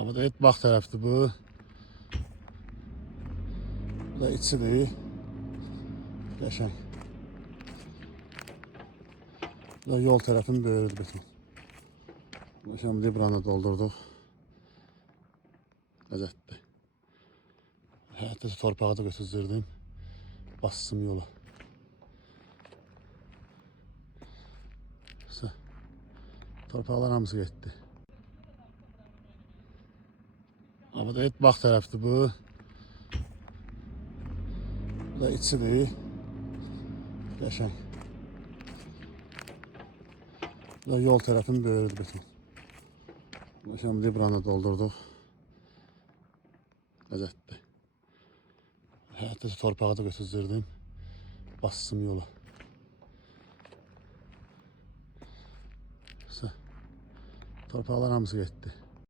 Ama da et bax tərəfdir bu. Bu da içidir. Qəşəng. Bu da yol tərəfinin böyrüdür beton. Şimdi buranı doldurduq. Ləzzətli. Hətta torpağı da götürdüm. Bastım yola. Torpaqlar hamısı getdi. Ama da et bax tərəfdir bu. Bu da içidir. Qəşəng. Bu da yol tərəfinin böyrüdür beton. Şimdi buranı doldurduq. Ləzzətli. Hətta torpağı da götürdüm. Bastım yola. Torpaqlar hamısı getdi.